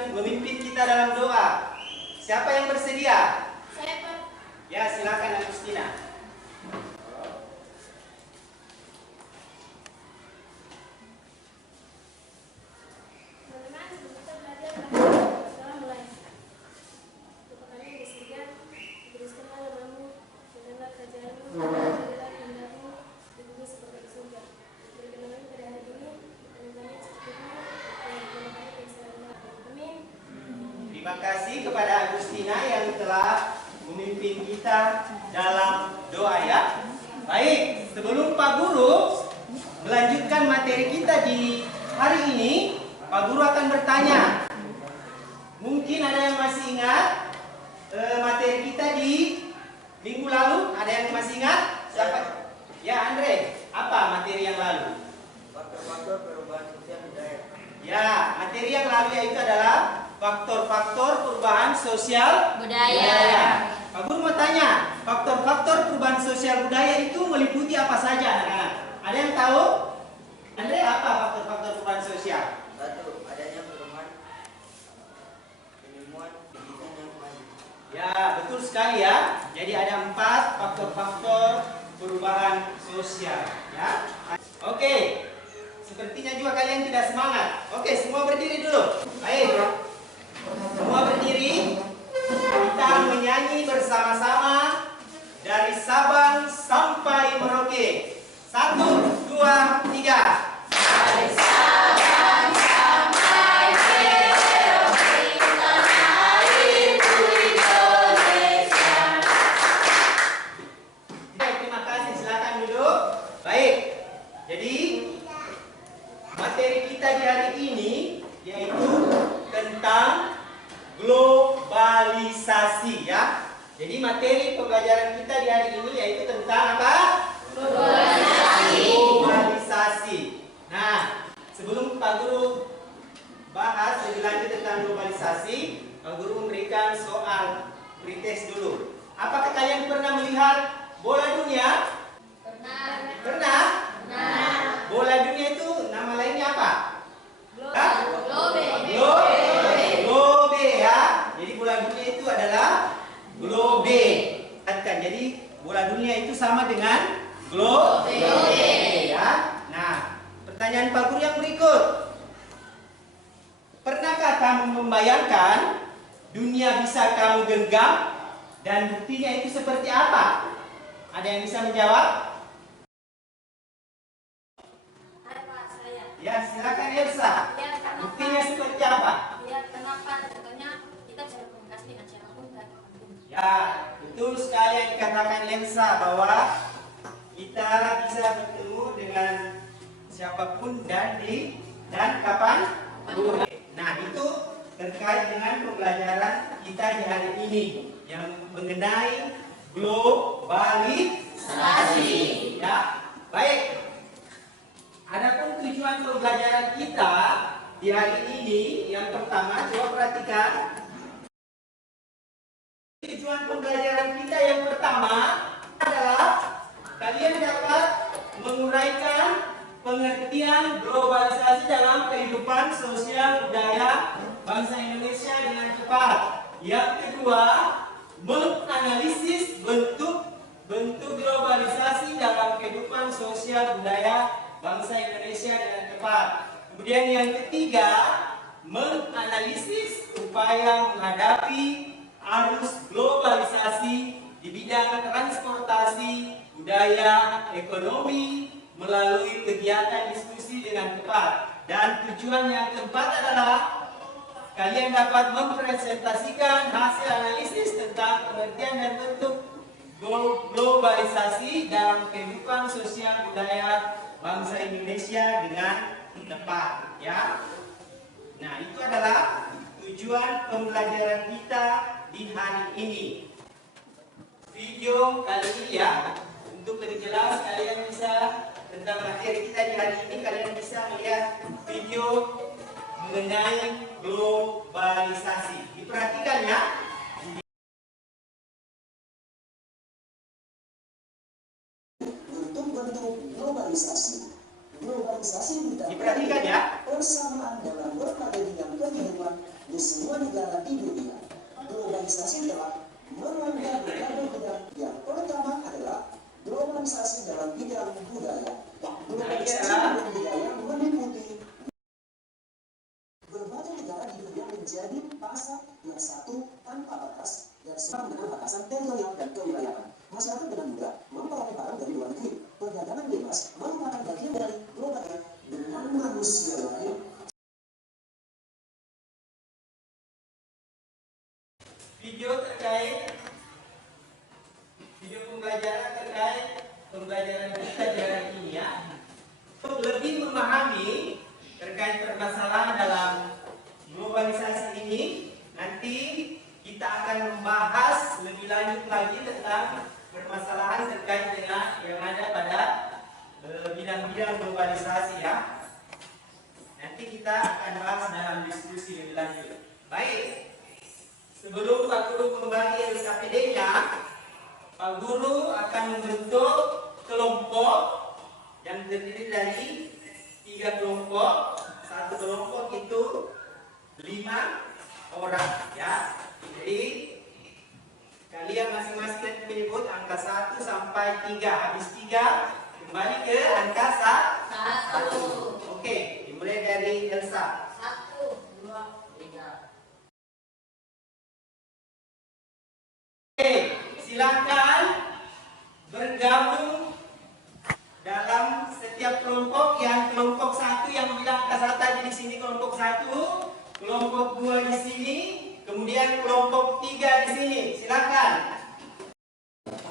akan memimpin kita dalam doa. Siapa yang bersedia? Saya, Pak. Ya, silakan Agustina. Terima kasih kepada Agustina yang telah memimpin kita dalam doa ya. Baik, sebelum Pak Guru melanjutkan materi kita di hari ini, Pak Guru akan bertanya. Mungkin ada yang masih ingat materi kita di minggu lalu? Ada yang masih ingat? Siapa? Ya, Andre, apa materi yang lalu? Faktor-faktor perubahan sosial budaya. Ya, materi yang lalu yaitu adalah faktor-faktor perubahan sosial budaya. Pak Guru mau tanya, faktor-faktor perubahan sosial budaya itu meliputi apa saja, anak-anak? Ada yang tahu? Andre, apa faktor-faktor perubahan sosial? Satu, adanya perubahan penemuan pendidikan yang maju. Ya, betul sekali ya. Jadi ada 4 faktor-faktor perubahan sosial. Ya, oke. Sepertinya juga kalian tidak semangat. Oke, semua berdiri dulu. Baik. Semua berdiri. Kita menyanyi bersama-sama dari Sabang sampai Merauke. 1, 2, 3. Dari Sabang sampai Merauke, tanah airku Indonesia. Baik, terima kasih. Silakan duduk. Baik. Jadi materi kita di hari ini yaitu tentang globalisasi ya. Jadi materi pembelajaran kita di hari ini yaitu tentang apa? Globalisasi. Nah, sebelum Pak Guru bahas lebih lanjut tentang globalisasi, Pak Guru memberikan soal pretest dulu. Apakah kalian pernah melihat bola dunia? Pernah. Pernah? Pernah. Bola dunia itu nama lainnya apa? Globe. Globe ya. Jadi bola dunia itu adalah globe. Jadi bola dunia itu sama dengan globe ya. Nah, pertanyaan Pak Guru yang berikut. Pernahkah kamu membayangkan dunia bisa kamu genggam dan buktinya itu seperti apa? Ada yang bisa menjawab? Ya, silakan Elsa. Buktinya seperti apa? Ya, kenapa? Contohnya kita bisa berkomunikasi dengan siapapun dan kapanpun. Ya, betul sekali yang dikatakan Lensa bahwa kita bisa bertemu dengan siapapun dan kapan pun. Nah, itu terkait dengan pembelajaran kita di hari ini yang mengenai globalisasi. Ya, baik. Adapun tujuan pembelajaran kita di hari ini yang pertama, coba perhatikan. Tujuan pembelajaran kita yang pertama adalah kalian dapat menguraikan pengertian globalisasi dalam kehidupan sosial budaya bangsa Indonesia dengan cepat. Yang kedua, menganalisis bentuk globalisasi dalam kehidupan sosial budaya bangsa Indonesia dengan cepat. Kemudian yang ketiga, menganalisis upaya menghadapi arus globalisasi di bidang transportasi, budaya, ekonomi melalui kegiatan diskusi dengan tepat. Dan tujuan yang keempat adalah kalian dapat mempresentasikan hasil analisis tentang pengertian dan bentuk globalisasi dalam kehidupan sosial budaya bangsa Indonesia dengan tepat, ya. Nah, itu adalah tujuan pembelajaran kita di hari ini. Video kali ini ya, untuk lebih jelas kalian bisa tentang materi kita di hari ini, kalian bisa melihat video mengenai globalisasi. Diperhatikan ya. Bentuk-bentuk globalisasi Globalisasi Diperhatikan ya. persamaan dalam berbagai bidang kehidupan di semua negara di dunia. Globalisasi telah melanggar berbagai bidang. Yang pertama adalah globalisasi dalam bidang budaya. Globalisasi dalam budaya meliputi berbagai negara di dunia menjadi pasar yang satu tanpa batas dan semua dengan batasan teritorial dan kewilayahan. Masyarakat dengan mudah memperoleh barang dari luar negeri. Perdagangan bebas merupakan bagian dari globalisasi dengan manusia lain. Video pembelajaran terkait pembelajaran pelajaran kimia untuk lebih memahami terkait permasalahan dalam globalisasi ini. Nanti kita akan membahas lebih lanjut lagi tentang permasalahan terkait dengan yang ada pada bidang-bidang globalisasi ya. Nanti kita akan bahas dalam diskusi lebih lanjut. Baik. Sebelum Pak Guru membagi LKPD-nya, Pak Guru akan membentuk kelompok yang terdiri dari 3 kelompok. Satu kelompok itu 5 orang ya. Jadi kalian masing-masing menyebut angka 1 sampai 3. Habis 3 kembali ke angka 1. Oke, dimulai dari Elsa. 1, 2, 3. Oke, silakan bergabung dalam setiap kelompok. Yang kelompok 1 yang bilang angka 1 tadi di sini kelompok 1, kelompok 2 di sini, kemudian kelompok 3 di sini. Silakan.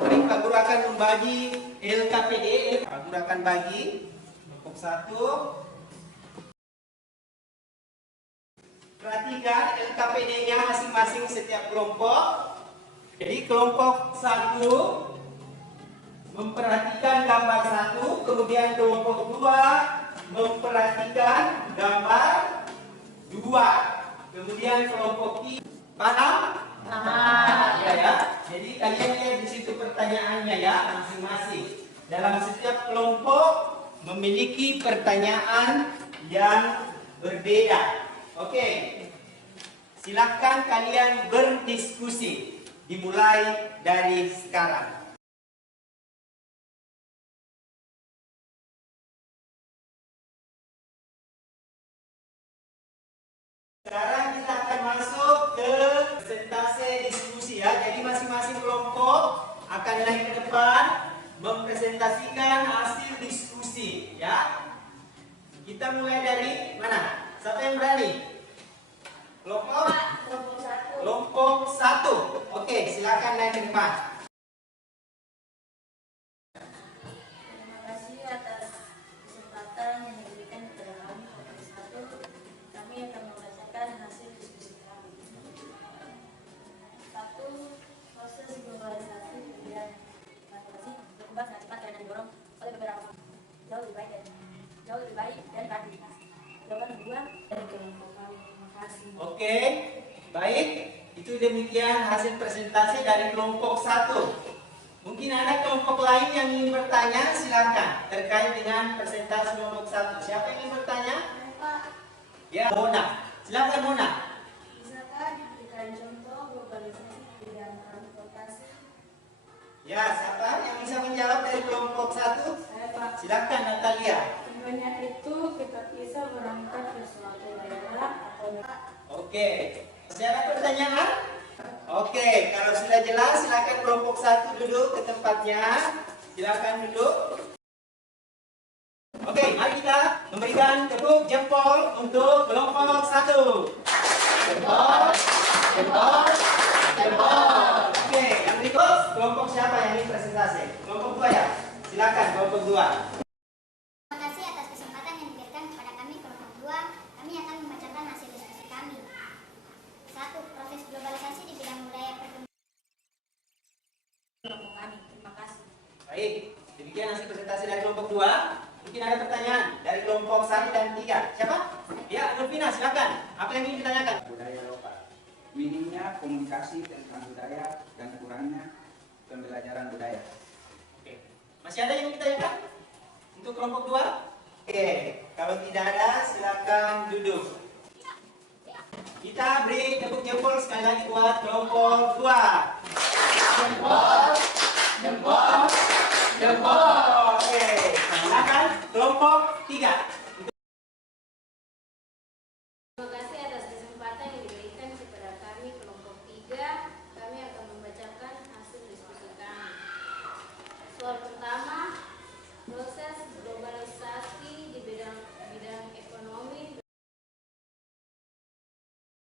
Baik, Pak Guru akan membagi LKPD. Pak Guru akan bagi kelompok 1. Perhatikan LKPD-nya masing-masing setiap kelompok. Jadi kelompok 1 memperhatikan gambar 1, kemudian kelompok 2 memperhatikan gambar 2, kemudian kelompok 3. Paham? Ya. Jadi kalian lihat di situ pertanyaannya ya masing-masing. Dalam setiap kelompok memiliki pertanyaan yang berbeda. Oke. Silakan kalian berdiskusi. Dimulai dari sekarang. Sekarang kita akan masuk ke presentasi diskusi ya. Jadi masing-masing kelompok akan naik ke depan mempresentasikan hasil diskusi ya. Kita mulai dari mana? Siapa yang berani? Kelompok 1. Oke, silakan naik ke depan. Terima kasih atas kesempatan yang diberikan kepada kami kelompok 1. Kami akan membacakan hasil diskusi kami. 1. Proses globalisasi kemudian berkembang sangat cepat karena didorong oleh beberapa jauh lebih baik dan kreativitas. Jawaban kedua dari kelompok kami. Terima kasih. Oke, baik. Itu demikian hasil presentasi dari kelompok 1. Mungkin ada kelompok lain yang ingin bertanya, silakan terkait dengan presentasi kelompok 1. Siapa yang ingin bertanya? Pak, Ya, Mona. Silakan Mona. bisakah diberikan contoh globalisasi di bidang transportasi? Ya, siapa yang bisa menjawab dari kelompok 1? Saya Pak. Silakan Natalia. Contohnya itu kita bisa berangkat ke suatu daerah atau Oke. Masih ada pertanyaan? Oke, kalau sudah jelas silakan kelompok 1 duduk ke tempatnya. Silakan duduk. Oke, mari kita memberikan tepuk jempol untuk kelompok 1. Jempol, jempol, jempol. Oke, yang berikut kelompok siapa yang ingin presentasi? Kelompok 2 ya? Silakan kelompok 2. Terima kasih atas kesempatan yang diberikan kepada kami kelompok 2. Kami akan membacakan hasil diskusi kami. 1. Proses globalisasi di bidang budaya perkembangan. kelompok kami. Terima kasih. Baik, demikian hasil presentasi dari kelompok 2. Mungkin ada pertanyaan dari kelompok 1 dan 3. Siapa? Ya, Nurvina, silakan. Apa yang ingin ditanyakan? Budaya lokal. Minimnya komunikasi tentang budaya dan kurangnya pembelajaran budaya. Oke. Masih ada yang ingin ditanyakan? Untuk kelompok 2? Oke, Oke, kalau tidak ada silakan duduk. Kita beri tepuk jempol sekali lagi buat kelompok 2. Jempol, jempol, jempol. Oke, silakan kelompok 3. Terima kasih atas kesempatan yang diberikan kepada kami kelompok 3. Kami akan membacakan hasil diskusi kami. Soal pertama, proses globalisasi di bidang ekonomi.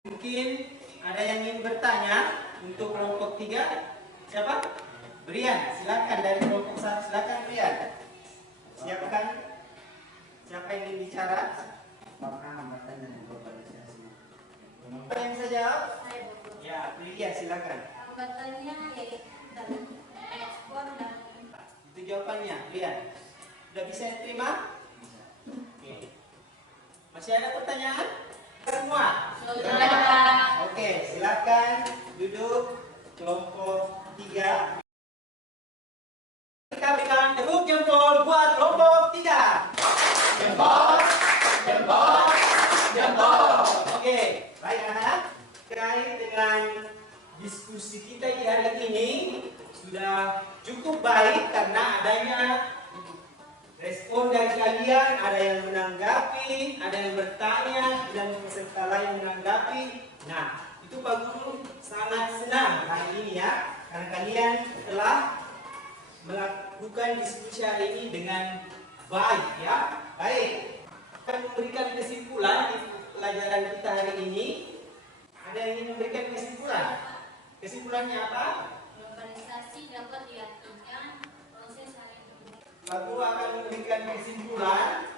Mungkin ada yang ingin bertanya untuk kelompok 3. Siapa? Brian, silakan dari kelompok 1. Silakan Brian. Siapkan. Siapa yang ingin bicara? Apakah hambatan dan globalisasi? Apa yang bisa jawab? Saya Bapak. Ya, Brian silakan. Hambatannya yaitu ekspor dan Itu jawabannya, Brian. Sudah bisa diterima? Oke. Masih ada pertanyaan? Semua? Oke, silakan duduk kelompok 3. Kita berikan tepuk jempol buat kelompok 3. Jempol, jempol, jempol. Oke, baik anak. Terkait dengan diskusi kita di hari ini sudah cukup baik karena adanya respon dari kalian, ada yang menanggapi, ada yang bertanya, dan peserta lain menanggapi. Nah, itu Pak Guru sangat senang hari ini ya, karena kalian telah melakukan diskusi hari ini dengan baik ya. Baik, akan memberikan kesimpulan di pelajaran kita hari ini. Ada yang ingin memberikan kesimpulan? Kesimpulannya apa? globalisasi dapat diartikan proses hari ini. Pak Guru akan memberikan kesimpulan.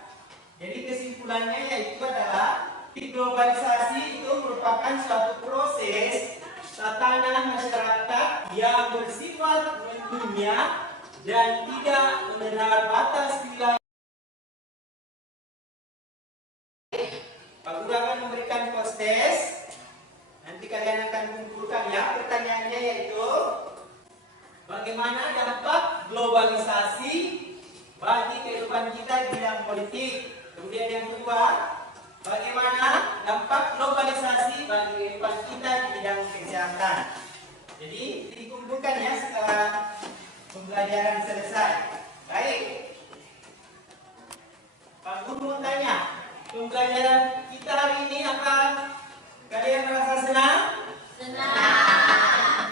Jadi kesimpulannya yaitu adalah globalisasi itu merupakan suatu proses tatanan masyarakat yang bersifat mendunia dan tidak mengenal batas wilayah. Pak Guru akan memberikan proses. Nanti kalian akan kumpulkan ya. Pertanyaannya yaitu bagaimana dampak globalisasi bagi kehidupan kita di bidang politik. Kemudian yang kedua, bagaimana dampak globalisasi bagi kehidupan kita di bidang kesehatan. Jadi dikumpulkan ya setelah pembelajaran selesai. Baik, Pak Guru mau tanya, pembelajaran kita hari ini apa? Kalian merasa senang? Senang.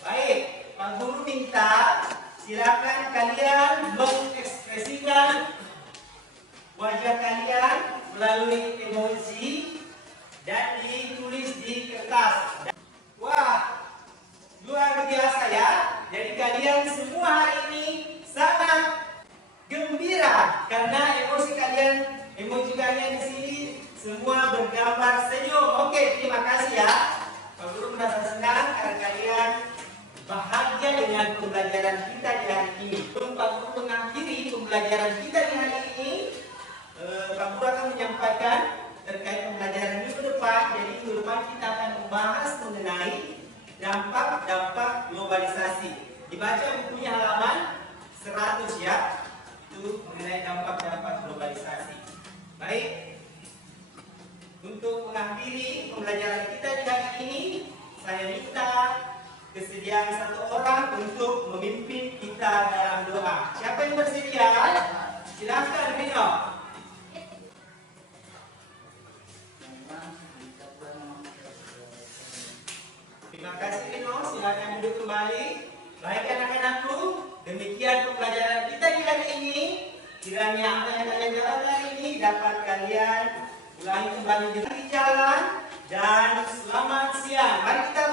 Baik, Pak Guru minta silakan kalian mengekspresikan wajah kalian melalui emoji dan ditulis di kertas. Wah, luar biasa ya. Jadi kalian semua hari ini sangat gembira karena emoji kalian di sini semua bergambar senyum. Oke, terima kasih ya. Pak Guru merasa senang karena kalian bahagia dengan pembelajaran kita di hari ini. Sebelum Pak Guru mengakhiri pembelajaran kita di hari ini, Pak Guru akan menyampaikan terkait pembelajaran minggu depan. Jadi minggu depan kita akan membahas mengenai dampak globalisasi. Dibaca bukunya halaman 100 ya. Itu mengenai dampak globalisasi. Baik. Untuk mengakhiri pembelajaran kita di hari ini, saya minta kesediaan satu orang untuk memimpin kita dalam doa. Siapa yang bersedia? Silakan Rino. Terima kasih Rino, silakan duduk kembali. Baik anak-anakku, demikian pembelajaran kita di hari ini. Kiranya apa yang kalian dapat hari ini dapat kalian ulangi kembali di jalan, dan selamat siang. Mari kita